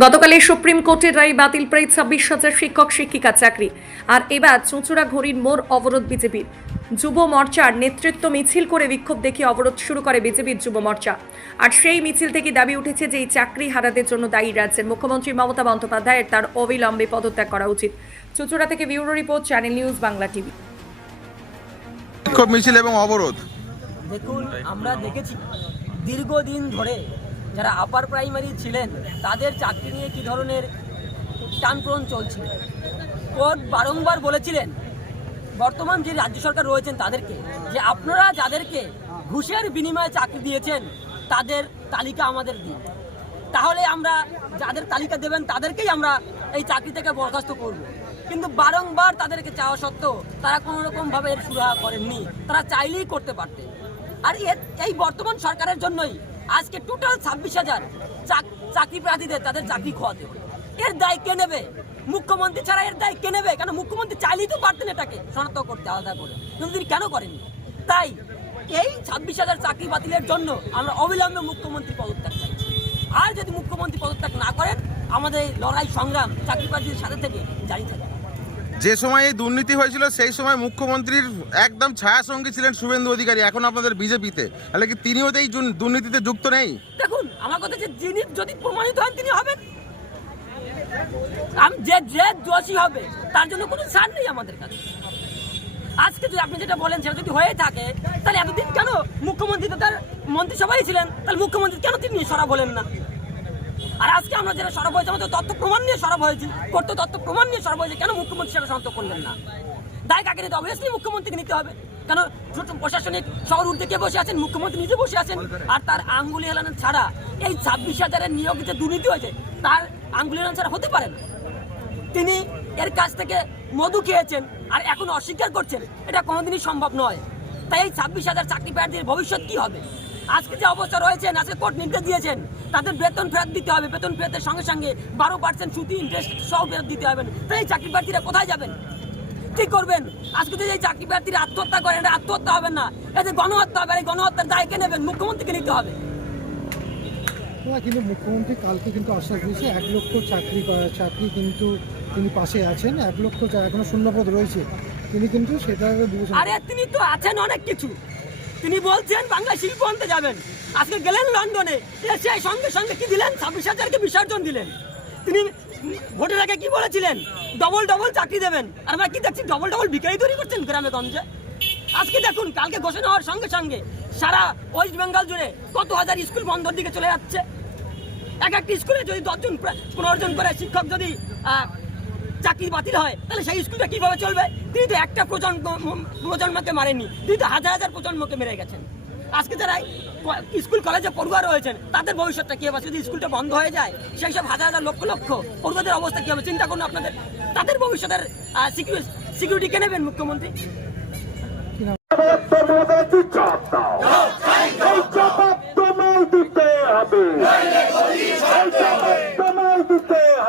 গতকালে supreme কোর্টের রায় বাতিল প্রায় ছাব্বিশ হাজার শিক্ষক শিক্ষিকা চাকরি। আর এবার চুঁচুড়া ঘড়ির মোড় অবরোধ বিজেপির। যুব মোর্চার নেতৃত্ব মিছিল করে বিক্ষোভ দেখিয়ে অবরোধ শুরু করে বিজেপির যুব মোর্চা। আর সেই মিছিল থেকে দাবি উঠেছে যে এই চাকরি হারাদের জন্য দায়ী রাজ্যের মুখ্যমন্ত্রী মমতা বন্দ্যোপাধ্যায়ের তার অবিলম্বে পদত্যাগ করা উচিত। চুঁচুড়া থেকে bureau report channel news Bangla TV. বিক্ষোভ মিছিল এবং অবরোধ। দেখুন আমরা দেখেছি দীর্ঘদিন ধরে যারা আপার প্রাইমারি ছিলেন, তাদের চাকরি নিয়ে কী ধরনের টানপ্রন চলছিল? কোর্ট বারংবার বলেছিলেন, বর্তমান যে রাজ্য সরকার রয়েছেন তাদেরকে, যে আপনারা যাদেরকে ঘুষের বিনিময়ে চাকরি দিয়েছেন, তাদের তালিকা আমাদের দিন। তাহলে আমরা যাদের তালিকা দেবেন, তাদেরকেই আমরা এই চাকরি থেকে বরখাস্ত করব। কিন্তু বারংবার তাদেরকে চাওয়া সত্ত্বেও তারা কোনো রকমভাবে এর সুরাহা করেননি। তারা চাইলেই করতে পারতেন। আর এই বর্তমান সরকারের জন্যই আজকে টোটাল ছাব্বিশ হাজার চাকরি প্রার্থীদের তাদের চাকরি খোয়াতে। এর দায় কে নেবে? মুখ্যমন্ত্রী ছাড়া এর দায় কে নেবে? কেন মুখ্যমন্ত্রী চাইলেই তো পারতেন এটাকে। শনাক্ত করতে আলাদা করে। কিন্তু তিনি কেন করেননি? তাই এই ছাব্বিশ হাজার চাকরি বাতিলের জন্য আমরা অবিলম্বে মুখ্যমন্ত্রী পদত্যাগ চাইছি আর যদি মুখ্যমন্ত্রী পদত্যাগ না করেন, আমাদের লড়াই সংগ্রাম চাকরি প্রার্থীদের সাথে থেকে জারি থাকবে যে সময় এই দুর্নীতি হয়েছিল, সেই সময় মুখ্যমন্ত্রীর একদম ছায়া সঙ্গী ছিলেন শুভেন্দু অধিকারী, এখন আপনাদের বিজেপিতে। তাহলে কি তিনিও তো এই দুর্নীতিতে যুক্ত নেই? দেখুন, আমার কথা যিনি যদি প্রমাণিত হন তিনি হবেন। আমি যে যে দোষী হবে, তার জন্য কোনো ছাড় নেই আমাদের কাছে। আজকে যদি আপনি যেটা বলেন, সেটা যদি হয়ে থাকে, তাহলে এতদিন কেন মুখ্যমন্ত্রী তো তার মন্ত্রিসভায় ছিলেন, তাহলে মুখ্যমন্ত্রী কেন তিনি সরব হলেন না? আর আজকে আমরা যেটা সরব হয়েছে, আমাদের তথ্য প্রমাণ নিয়ে সরব হয়েছি, করতে তথ্য প্রমাণ নিয়ে সরব হয়েছে, কেন মুখ্যমন্ত্রী সেটা শনাক্ত করলেন না? দায় কাকে নিতে অবভিয়াসলি মুখ্যমন্ত্রীকে নিতে হবে। কেন প্রশাসনিক শহর কে বসে আছেন? মুখ্যমন্ত্রী নিজে বসে আছেন। আর তার আঙ্গুলি হেলানো ছাড়া এই ছাব্বিশ হাজারের নিয়োগ যে দুর্নীতি হয়েছে, তার আঙ্গুলি হেলানো ছাড়া হতে পারে না। তিনি এর কাছ থেকে মধু খেয়েছেন আর এখন অস্বীকার করছেন। এটা কোনোদিনই সম্ভব নয়। তাই এই ছাব্বিশ হাজার চাকরি প্রার্থীর ভবিষ্যৎ কি হবে? আজকে যে অবস্থা রয়েছে আজকে কোর্ট নির্দেশ দিয়েছেন তাদের বেতন ফেরত দিতে হবে বেতন ফেরতের সঙ্গে সঙ্গে বারো পার্সেন্ট সুতি ইন্টারেস্ট সহ ফেরত দিতে হবে। তাই এই চাকরি প্রার্থীরা কোথায় যাবেন? কি করবেন? আজকে যদি এই চাকরি প্রার্থীরা আত্মহত্যা করেন এটা আত্মহত্যা হবে না। এতে গণহত্যা হবে এই গণহত্যার দায় কে নেবেন? মুখ্যমন্ত্রীকে নিতে হবে। কিন্তু মুখ্যমন্ত্রী কালকে কিন্তু আশ্বাস দিয়েছে এক লক্ষ চাকরি চাকরি কিন্তু তিনি পাশে আছেন এক লক্ষ এখনও শূন্যপদ রয়েছে। তিনি কিন্তু সেটা আরে তিনি তো আছেন অনেক কিছু। তিনি বলছেন বাংলা শিল্প আনতে যাবেন। আজকে গেলেন লন্ডনে এসে সঙ্গে সঙ্গে কি দিলেন? ছাব্বিশ হাজারকে বিসর্জন দিলেন। তিনি ভোটের আগে কি বলেছিলেন? ডবল ডবল চাকরি দেবেন। আর আমরা কি দেখছি, ডবল ডবল ভিকারি তৈরি করছেন গ্রামে গঞ্জে। আজকে দেখুন, কালকে ঘোষণা হওয়ার সঙ্গে সঙ্গে সারা ওয়েস্ট বেঙ্গল জুড়ে কত হাজার স্কুল বন্ধর দিকে চলে যাচ্ছে। এক একটি স্কুলে যদি দশজন, পনেরো জন করে শিক্ষক যদি চাকরি বাতিল হয়, তাহলে সেই স্কুলটা কীভাবে চলবে? তিনি তো একটা প্রজন্ম প্রজন্মকে মারেননি, তিনি তো হাজার হাজার প্রজন্মকে মেরে গেছেন। আজকে যারা স্কুল কলেজে পড়ুয়া রয়েছেন, তাদের ভবিষ্যৎটা কি হবে? যদি স্কুলটা বন্ধ হয়ে যায়, সেই সব হাজার হাজার লক্ষ লক্ষ পড়ুয়াদের অবস্থা কি হবে? চিন্তা করুন আপনাদের। তাদের ভবিষ্যতের সিকিউরিটি কে নেবেন মুখ্যমন্ত্রী? দিতে হবে।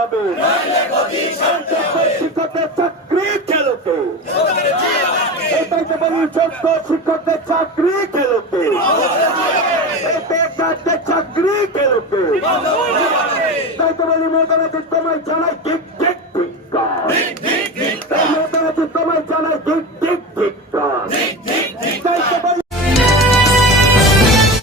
হবে। শিক্ষকের চাকরি খেলতে। শিক্ষকের চাকরি খেলতে। চাকরি খেলতে। তাই তো বলি তোমায় জানাই